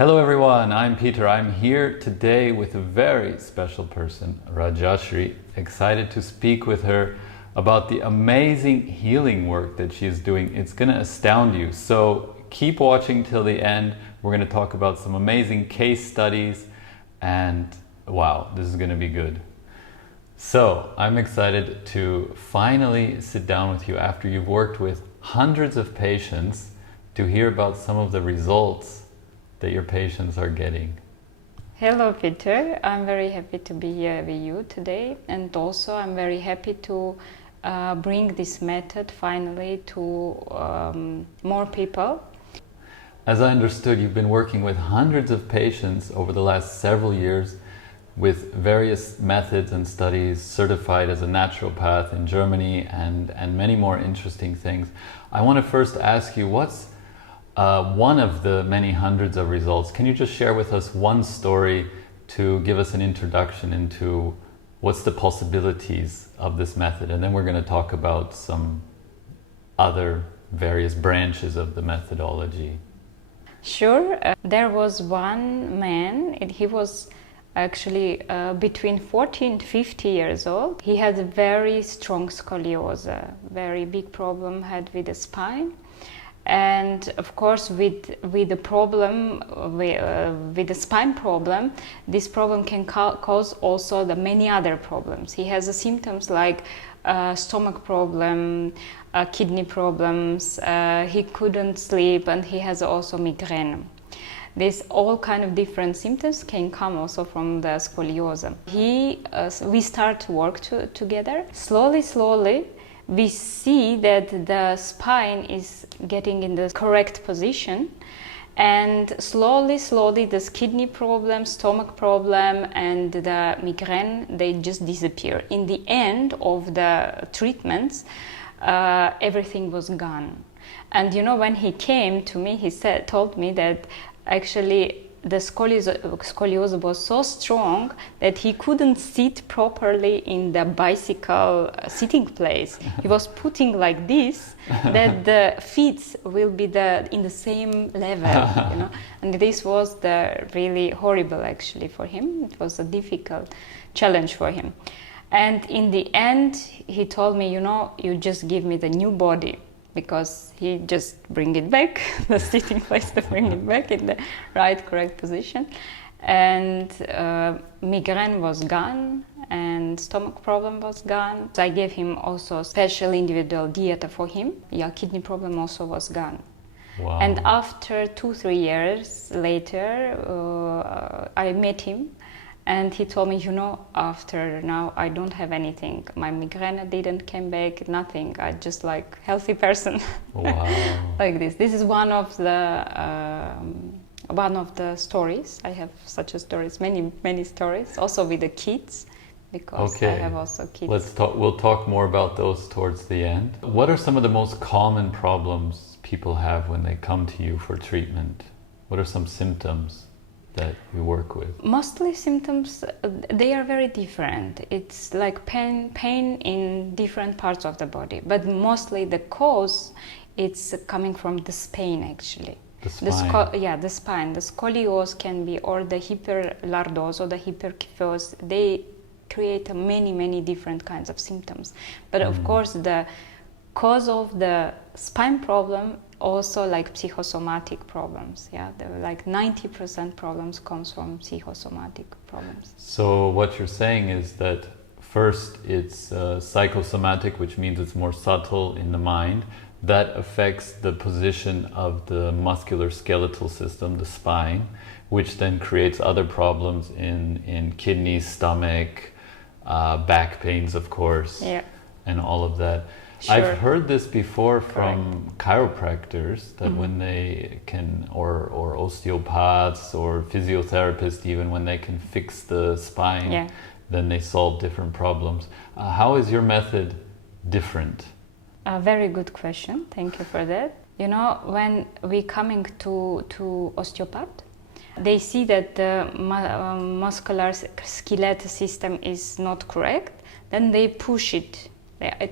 Hello everyone, I'm Peter. I'm here today with a very special person, Rajashri. Excited to speak with her about the amazing healing work that she is doing. It's going to astound you. So keep watching till the end. We're going to talk about some amazing case studies and wow, this is going to be good. So I'm excited to finally sit down with you after you've worked with hundreds of patients to hear about some of the results that your patients are getting. Hello Peter, I'm very happy to be here with you today, and also I'm very happy to bring this method finally to more people. As I understood, you've been working with hundreds of patients over the last several years with various methods and studies, certified as a naturopath in Germany and many more interesting things. I want to first ask you, what's one of the many hundreds of results? Can you just share with us one story to give us an introduction into what's the possibilities of this method? And then we're going to talk about some other various branches of the methodology. Sure. There was one man, and he was actually between 40 and 50 years old. He had a very strong scoliosis, very big problem had with the spine. And of course, with the problem, with the spine problem, this problem can cause also the many other problems. He has symptoms like stomach problem, kidney problems, he couldn't sleep, and he has also migraine. These all kind of different symptoms can come also from the scoliosis. We start to work together. Slowly, we see that the spine is getting in the correct position, and slowly the kidney problem, stomach problem, and the migraine, they just disappear. In the end of the treatments, everything was gone. And you know, when he came to me, he told me that actually the scoliosis was so strong that he couldn't sit properly in the bicycle sitting place. He was putting like this, that the feet will be in the same level, you know. And this was really horrible actually for him. It was a difficult challenge for him. And in the end, he told me, you know, you just give me the new body, because he just bring it back, the sitting place to bring it back in the right, correct position. And migraine was gone, and stomach problem was gone. So I gave him also special individual diet for him. Yeah, kidney problem also was gone. Wow. And after 2-3 years later, I met him. And he told me, you know, after now I don't have anything. My migraine didn't come back, nothing. I just like healthy person. Wow. Like this. This is one of the stories. I have such a stories, many stories. Also with the kids, because I have also kids. We'll talk more about those towards the end. What are some of the most common problems people have when they come to you for treatment? What are some symptoms that you work with? Mostly symptoms, they are very different. It's like pain in different parts of the body, but mostly the cause, it's coming from the spine actually. The spine. The spine. The scoliosis can be, or the hyperlordose or the hyperkyphos. They create many different kinds of symptoms. But of course, the cause of the spine problem also like psychosomatic problems. Yeah, like 90% problems comes from psychosomatic problems. So what you're saying is that first it's psychosomatic, which means it's more subtle in the mind. That affects the position of the musculoskeletal system, the spine, which then creates other problems in kidneys, stomach, back pains, of course, and all of that. Sure. I've heard this before from chiropractors that when they can, or osteopaths or physiotherapists, even when they can fix the spine, then they solve different problems. How is your method different? A very good question. Thank you for that. You know, when we coming to osteopath, they see that the muscular skeletal system is not correct, then they push it.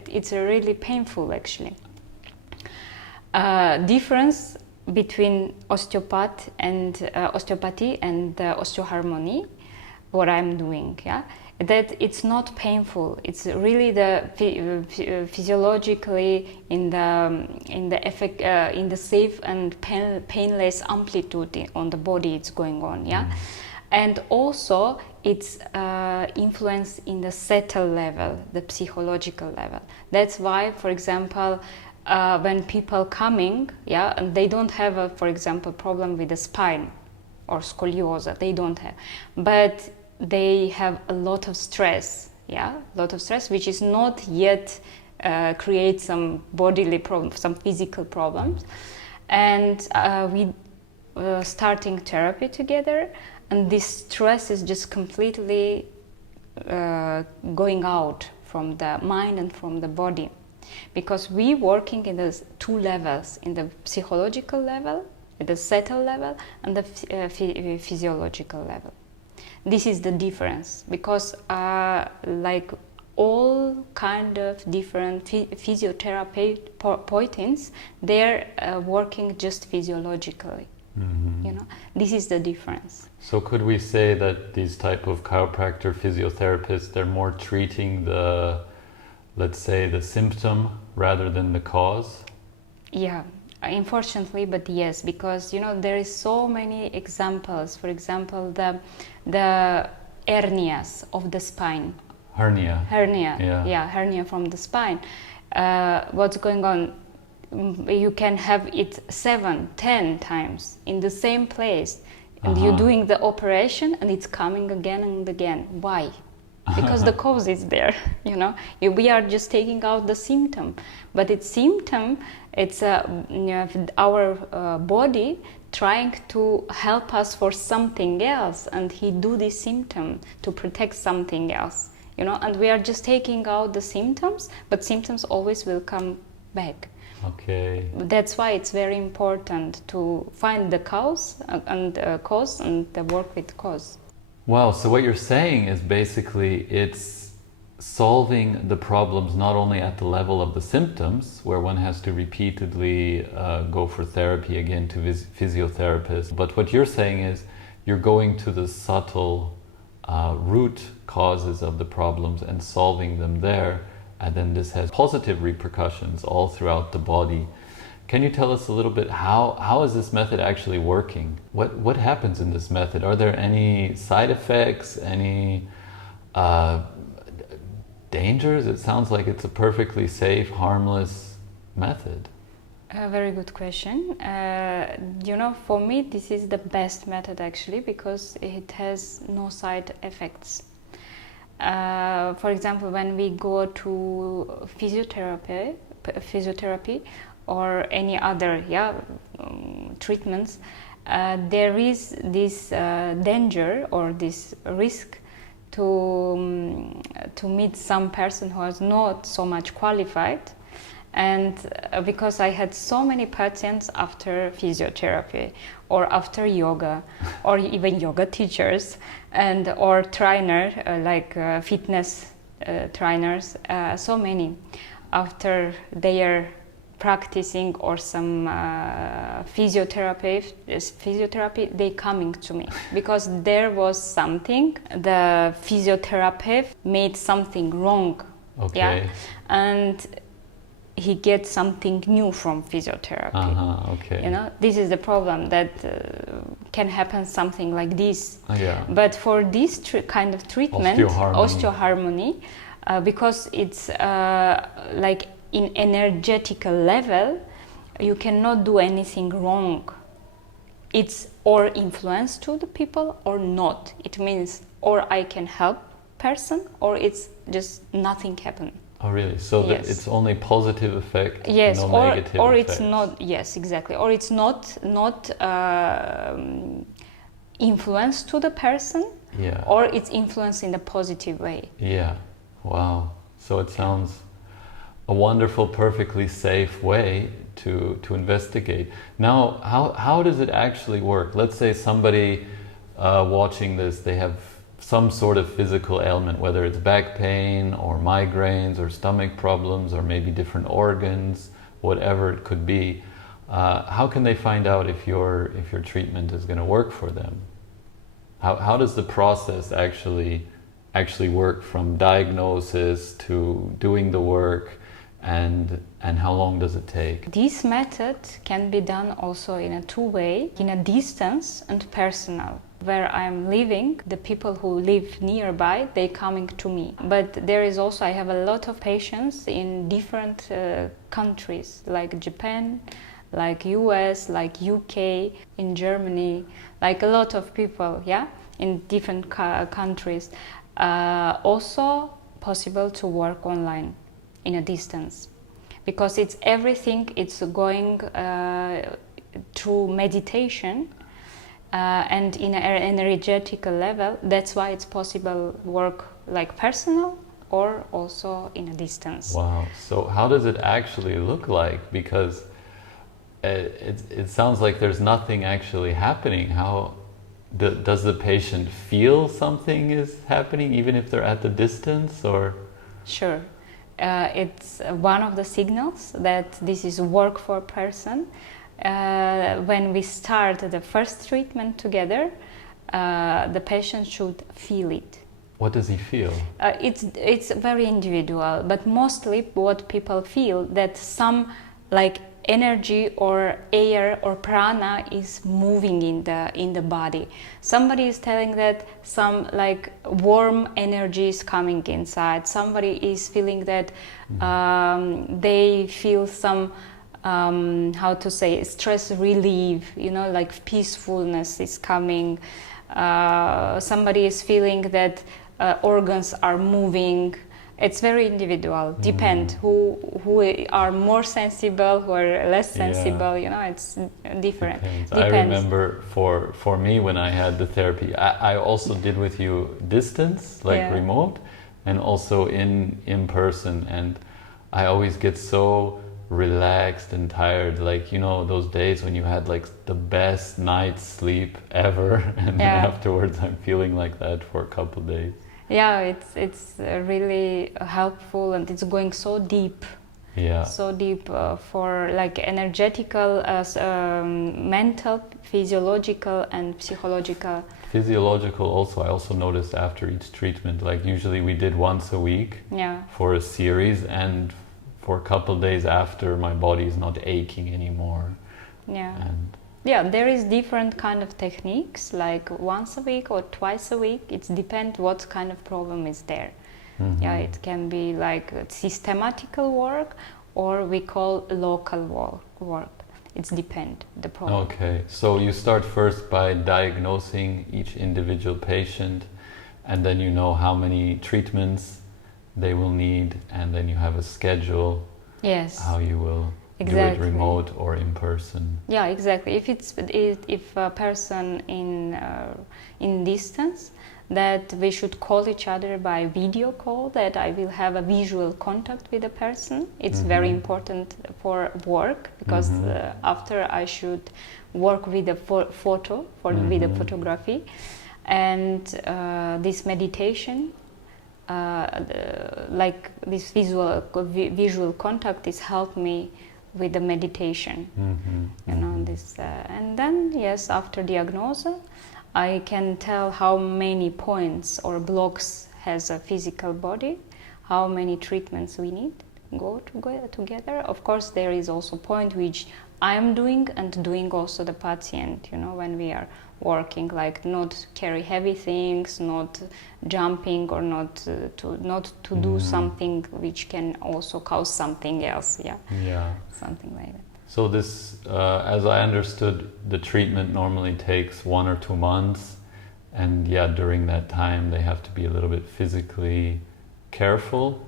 It's really painful actually. Difference between osteopathy and Osteo-Harmony, what I'm doing, yeah, that it's not painful. It's really the physiologically in the effect in the safe and painless amplitude on the body it's going on, yeah. And also it's influence in the subtle level, the psychological level. That's why, for example, when people coming, yeah, and they don't have a, for example, problem with the spine or scoliosis, they don't have, but they have a lot of stress, yeah, a lot of stress, which is not yet create some bodily problems, some physical problems, and we starting therapy together, and this stress is just completely going out from the mind and from the body, because we working in the two levels, in the psychological level, the subtle level, and the physiological level. This is the difference, because like all kind of different physiotherapeutics, they're working just physiologically. You know, this is the difference. So could we say that these type of chiropractor physiotherapists, they're more treating the, let's say, the symptom rather than the cause? Yeah, unfortunately, but yes, because you know there is so many examples. For example, the hernias of the spine. Hernia. Yeah, hernia from the spine. What's going on? You can have it 7-10 times in the same place, and you're doing the operation and it's coming again and again. Why? Because the cause is there, you know. We are just taking out the symptom, but it's symptom, it's our body trying to help us for something else, and he do this symptom to protect something else, you know, and we are just taking out the symptoms, but symptoms always will come back. Okay. That's why it's very important to find the cause and work with cause. Wow, so what you're saying is basically it's solving the problems not only at the level of the symptoms, where one has to repeatedly go for therapy again to physiotherapists, but what you're saying is you're going to the subtle root causes of the problems and solving them there, and then this has positive repercussions all throughout the body. Can you tell us a little bit how is this method actually working? What happens in this method? Are there any side effects, any dangers? It sounds like it's a perfectly safe, harmless method. A very good question. You know, for me, this is the best method actually, because it has no side effects. For example, when we go to physiotherapy or any other treatments, there is this danger or this risk to meet some person who is not so much qualified. And because I had so many patients after physiotherapy or after yoga or even yoga teachers and or trainer fitness trainers, so many after they are practicing or some physiotherapy, they coming to me because there was something, the physiotherapist made something wrong. Okay. Yeah, and he gets something new from physiotherapy. Okay. You know, this is the problem that can happen something like this. Yeah. But for this kind of treatment, Osteo-Harmony, because it's like in energetical level, you cannot do anything wrong. It's or influence to the people or not. It means or I can help person or it's just nothing happen. Oh, really? So yes. It's only positive effect, yes, no or negative or effects. It's not. Yes, exactly. Or it's not influence to the person. Yeah. Or it's influence in the positive way. Yeah. Wow. So it sounds a wonderful, perfectly safe way to investigate. Now, how does it actually work? Let's say somebody watching this, they have some sort of physical ailment, whether it's back pain or migraines or stomach problems or maybe different organs, whatever it could be. how can they find out if your treatment is going to work for them? How does the process actually work from diagnosis to doing the work, and how long does it take? This method can be done also in a two-way, in a distance and personal. Where I'm living, the people who live nearby, they coming to me. But there is also, I have a lot of patients in different countries, like Japan, like US, like UK, in Germany, like a lot of people, yeah, in different countries. Also possible to work online in a distance, because it's everything, it's going through meditation and in an energetical level. That's why it's possible work like personal or also in a distance. Wow. So how does it actually look like? Because it sounds like there's nothing actually happening. How does the patient feel something is happening even if they're at the distance, or? Sure. It's one of the signals that this is work for a person. When we start the first treatment together, the patient should feel it. What does he feel? It's very individual, but mostly what people feel, that some like energy or air or prana is moving in the body. Somebody is telling that some like warm energy is coming inside. Somebody is feeling that they feel some how to say, stress relief, you know, like peacefulness is coming. Somebody is feeling that organs are moving. It's very individual. Depend who are more sensible, who are less sensible. You know, it's different. Depends. I remember for me when I had the therapy, I also did with you distance, like remote, and also in person. And I always get so relaxed and tired, like, you know, those days when you had like the best night's sleep ever, and then afterwards I'm feeling like that for a couple of days. Yeah, it's really helpful, and it's going so deep. Yeah. So deep for like energetical, mental, physiological, and psychological. Physiological also. I also noticed after each treatment, like usually we did once a week for a series, and for a couple of days after, my body is not aching anymore. Yeah. And there is different kind of techniques, like once a week or twice a week. It depends what kind of problem is there. Yeah, it can be like systematical work, or we call local work. It's depend the problem. Okay, so you start first by diagnosing each individual patient, and then you know how many treatments they will need, and then you have a schedule. Yes. How you will do it remote or in person. Yeah, exactly. If a person in distance, that we should call each other by video call, that I will have a visual contact with the person. It's very important for work, because after I should work with the photo with the photography, and this meditation, like this visual contact is helped me with the meditation. You know, this and then after diagnosis, I can tell how many points or blocks has a physical body, how many treatments we need go together. Of course, there is also point which I am doing and doing also the patient, you know, when we are working, like not carry heavy things, not jumping, or not to do something which can also cause something else. Something like that. So this, as I understood, the treatment normally takes 1 or 2 months, and during that time they have to be a little bit physically careful,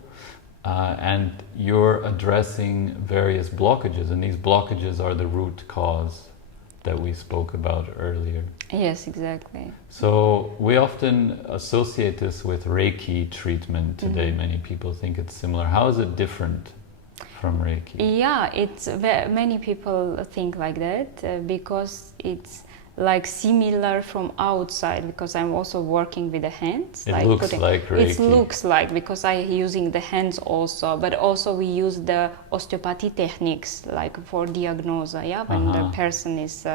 and you're addressing various blockages, and these blockages are the root cause that we spoke about earlier. Yes, exactly. So we often associate this with Reiki treatment today. Many people think it's similar. How is it different from Reiki? Yeah, it's many people think like that, because it's like similar from outside, because I'm also working with the hands. It looks like Reiki. It looks like, because I using the hands also, but also we use the osteopathy techniques like for diagnosis, yeah, when the person is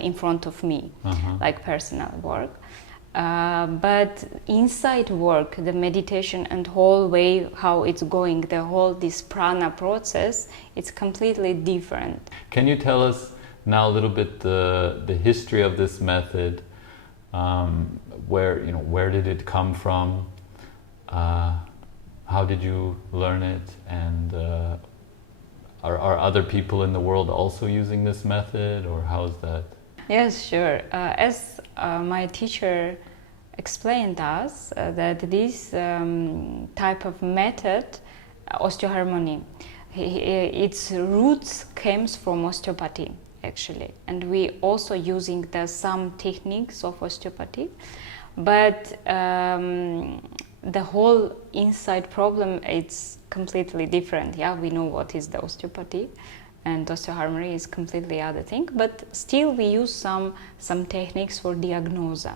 in front of me, like personal work. But inside work, the meditation and whole way how it's going, the whole this prana process, it's completely different. Can you tell us now a little bit the history of this method? Where did it come from? How did you learn it? And are other people in the world also using this method, or how is that? Yes, sure. As my teacher explained us that this type of method, Osteo-Harmony, its roots comes from osteopathy actually, and we also using some techniques of osteopathy, but the whole inside problem, it's completely different. Yeah, we know what is the osteopathy, and Osteo-Harmony is completely other thing, but still we use some techniques for diagnosis.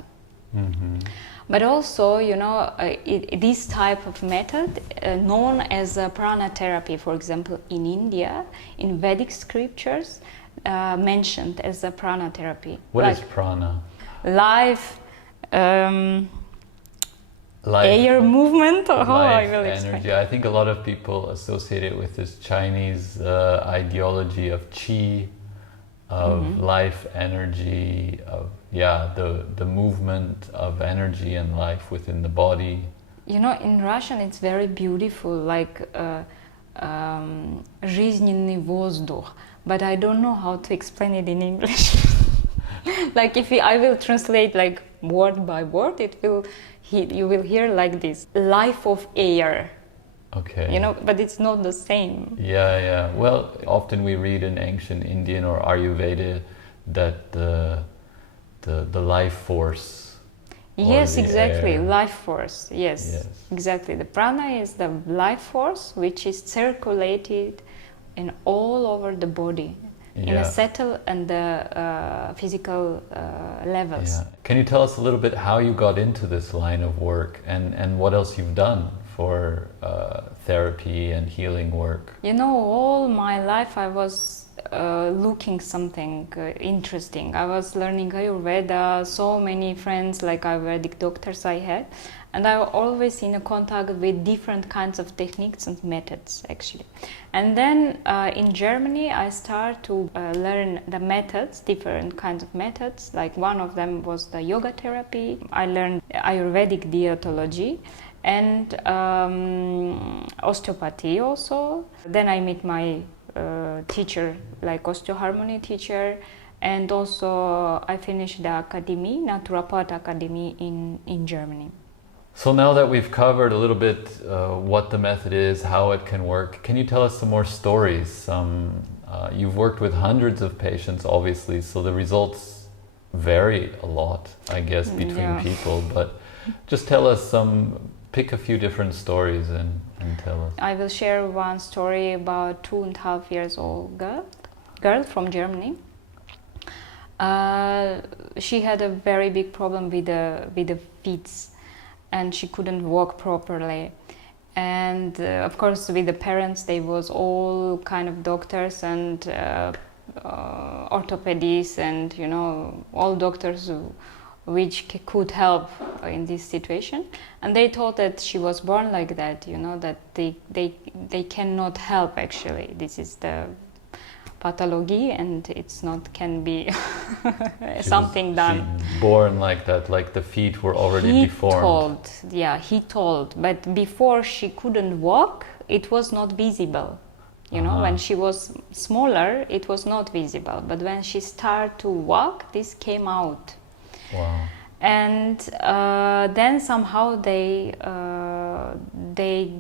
But also, this type of method known as prana therapy, for example, in India, in Vedic scriptures, mentioned as a prana therapy. What is prana? Life, Life, air movement, or how I life will energy. explain. I think a lot of people associate it with this Chinese ideology of qi, of life energy, of the movement of energy and life within the body. In Russian it's very beautiful, like жизненный воздух, but I don't know how to explain it in English. Like I will translate like word by word, you will hear like this: life of air. Okay. But it's not the same. Yeah. Well, often we read in ancient Indian or Ayurveda that the life force. Yes, exactly. Air. Life force. Yes, exactly. The prana is the life force which is circulated in all over the body, in a subtle and the physical levels. Yeah. Can you tell us a little bit how you got into this line of work and what else you've done for therapy and healing work? All my life I was looking something interesting. I was learning Ayurveda, so many friends like Ayurvedic doctors I had, and I was always in a contact with different kinds of techniques and methods actually. And then in Germany I started to learn the methods, different kinds of methods, like one of them was the yoga therapy. I learned Ayurvedic dietology and osteopathy also. Then I met my teacher, like Osteo-Harmony teacher, and also I finished the academy, naturopath academy in Germany. So now that we've covered a little bit what the method is, how it can work, can you tell us some more stories? You've worked with hundreds of patients, obviously, so the results vary a lot, I guess, between people, but just tell us pick a few different stories and tell us. I will share one story about 2.5 years old girl from Germany. She had a very big problem with the feet, and she couldn't walk properly. And of course, with the parents, there was all kind of doctors and orthopedists and all doctors which could help in this situation, and they thought that she was born like that, that they cannot help actually. This is the pathology, and it's not can be something done. She born like that, like the feet were already deformed. He told, but before she couldn't walk, it was not visible. When she was smaller, it was not visible, but when she started to walk, this came out. Wow. And then somehow they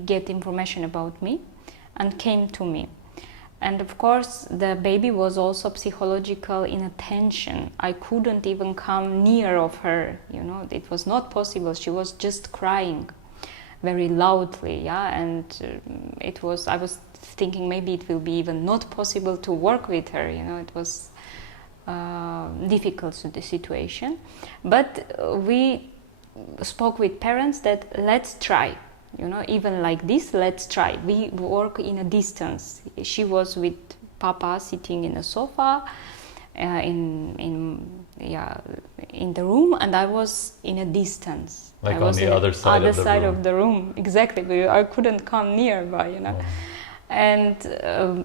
get information about me and came to me. And of course, the baby was also psychological in attention. I couldn't even come near of her, it was not possible. She was just crying very loudly, and I was thinking maybe it will be even not possible to work with her, it was difficult situation. But we spoke with parents that let's try, even like this, let's try. We work in a distance. She was with Papa sitting in a sofa in the room, and I was in a distance. Like I on was the in other side other of the side room. of the room. Exactly, but I couldn't come nearby, Oh. And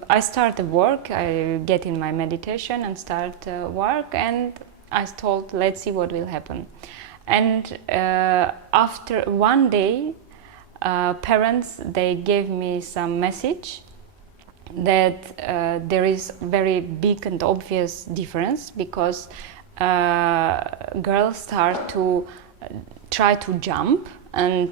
I started work. I get in my meditation and start work, and I thought, let's see what will happen. And after one day, parents, they gave me some message that there is very big and obvious difference, because girls start to try to jump and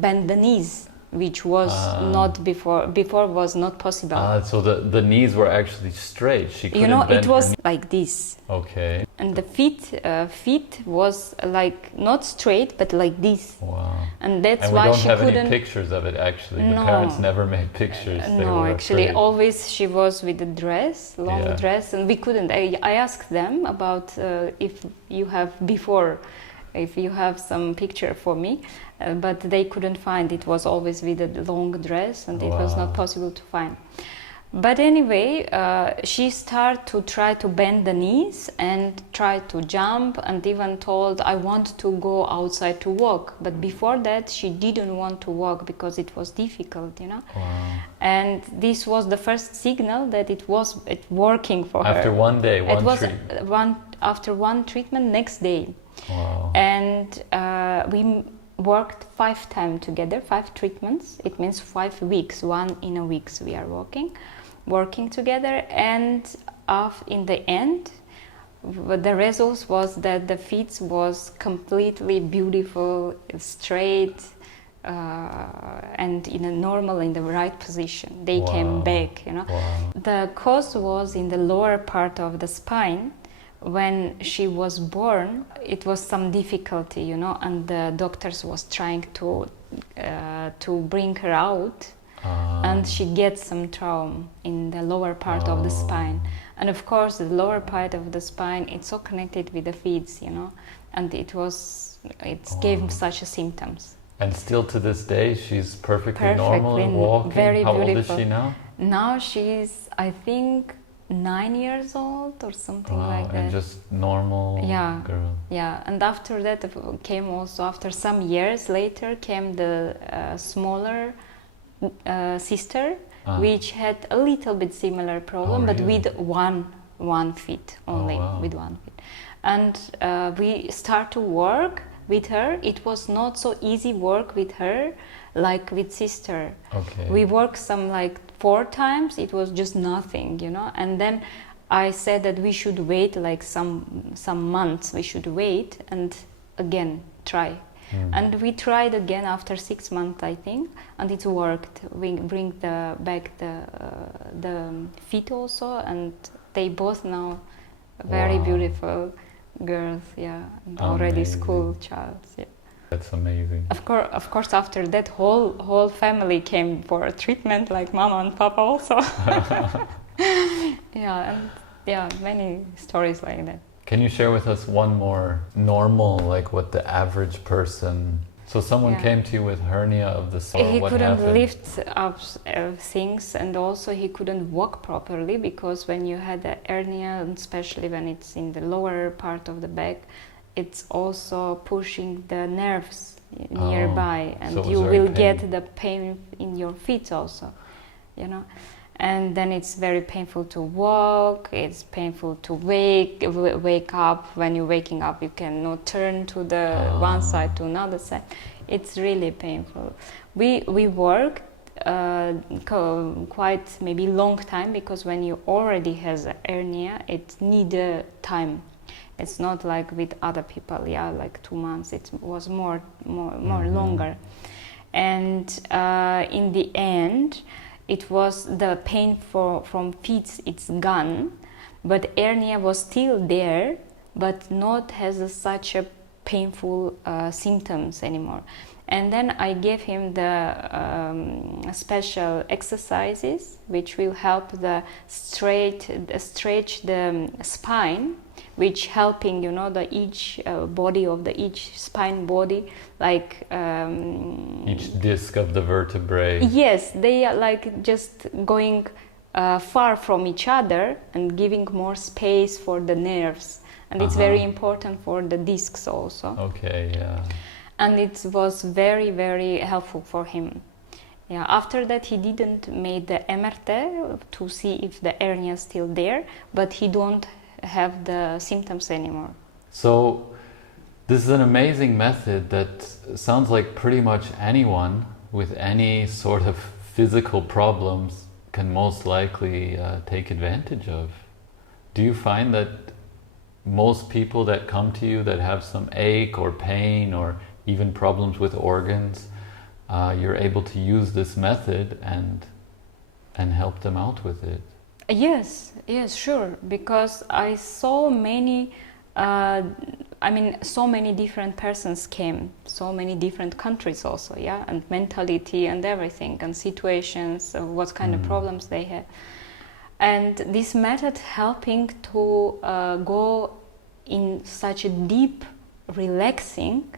bend the knees, which was not before was not possible. So the knees were actually straight. She couldn't bend it was her like this. Okay. And the feet was like not straight, but like this. Wow. And that's And why we don't she have couldn't. any pictures of it actually. No. The parents never made pictures. They No, were actually, afraid. always she was with a dress, long Yeah. dress, and we couldn't. I asked them about if you have some picture for me, but they couldn't find. It was always with a long dress, and it was Wow. not possible to find. But anyway, she started to try to bend the knees and try to jump, and even told, I want to go outside to walk. But before that, she didn't want to walk because it was difficult, Wow. And this was the first signal that it working for her. After one day, It was treatment. after one treatment, next day. Wow. And we worked 5 times together, 5 treatments. It means 5 weeks, 1 in a week. So we are working together, and in the end, the result was that the feet was completely beautiful, straight, and in the right position. They came back, Wow. The cause was in the lower part of the spine. When she was born, it was some difficulty, and the doctors was trying to bring her out, and she gets some trauma in the lower part of the spine. And of course, the lower part of the spine, it's so connected with the feet, and it gave such symptoms. And still to this day, she's perfectly Perfect, normal and walking. very How beautiful. old is she now? Now she's, I think, 9 years old or something like that. And just normal girl. Yeah, and after that came also, after some years later, came the smaller sister, which had a little bit similar problem, but with one feet only, with 1 feet. And we start to work with her. It was not so easy work with her like with sister. Okay. We worked some 4 times. It was just nothing, And then I said that we should wait some months. We should wait and again try. And we tried again after 6 months, I think, and it worked. We bring back the feet also, and they both now very beautiful girls, and already school child. Yeah. That's amazing. Of course, after that, whole family came for a treatment, like Mama and Papa also. Many stories like that. Can you share with us one more normal, like what the average person? So someone came to you with hernia of the stomach. He what couldn't happened? lift up things, and also he couldn't walk properly, because when you had a hernia, and especially when it's in the lower part of the back, it's also pushing the nerves nearby, and so it was you very will pain. get the pain in your feet also, And then it's very painful to walk. It's painful to wake up. When you're waking up, you cannot turn to the one side to another side. It's really painful. We worked quite maybe long time, because when you already has a hernia, it need time. It's not like with other people, like 2 months. It was more longer. And in the end, it was the pain from feet, it's gone, but hernia was still there, but not has such a painful symptoms anymore. And then I gave him the special exercises which will help the stretch the spine, which helping, you know, the each body of the each spine body, like each disc of the vertebrae. Yes, they are like just going far from each other and giving more space for the nerves, and it's very important for the discs also. Okay, yeah. And it was very, very helpful for him. Yeah, after that he didn't make the MRT to see if the hernia is still there, but he don't have the symptoms anymore. So this is an amazing method that sounds like pretty much anyone with any sort of physical problems can most likely take advantage of. Do you find that most people that come to you that have some ache or pain or even problems with organs, you're able to use this method and help them out with it? Yes, sure, because I saw many, so many different persons came, so many different countries also, yeah, and mentality and everything, and situations, what kind of problems they have. And this method helping to go in such a deep relaxing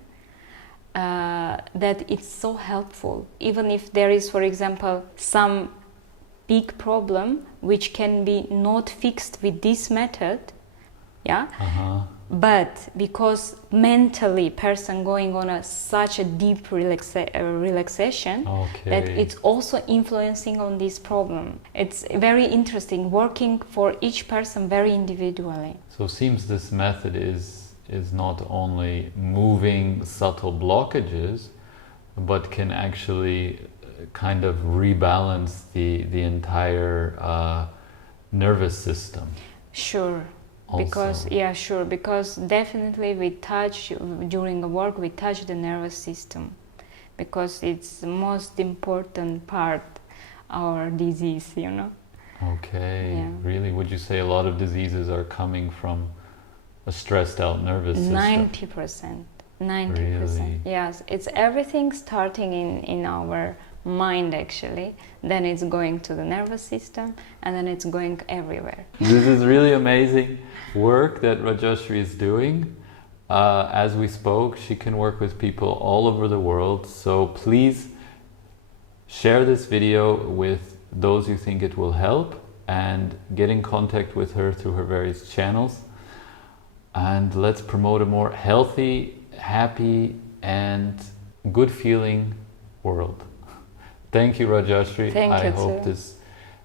that it's so helpful. Even if there is, for example, some big problem which can be not fixed with this method, yeah, but because mentally person going on such a deep relaxation, that it's also influencing on this problem. It's very interesting, working for each person very individually. So it seems this method is not only moving subtle blockages, but can actually kind of rebalance the entire nervous system. Sure. Also. Because definitely we touch, during the work we touch the nervous system, because it's the most important part our disease, you know. Okay, yeah. Really? Would you say a lot of diseases are coming from a stressed out nervous system? 90%. Really? Yes, it's everything starting in our mind actually, then it's going to the nervous system, and then it's going everywhere. This is really amazing work that Rajashri is doing. As we spoke, she can work with people all over the world, so please share this video with those you think it will help, and get in contact with her through her various channels, and let's promote a more healthy, happy and good feeling world. Thank you, Rajashri. Thank you I hope too. this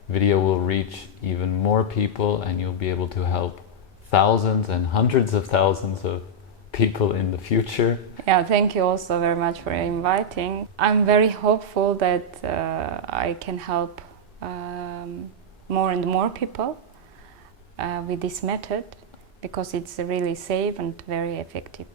video will reach even more people and you'll be able to help thousands and hundreds of thousands of people in the future. Yeah, thank you also very much for inviting. I'm very hopeful that I can help more and more people with this method, because it's really safe and very effective.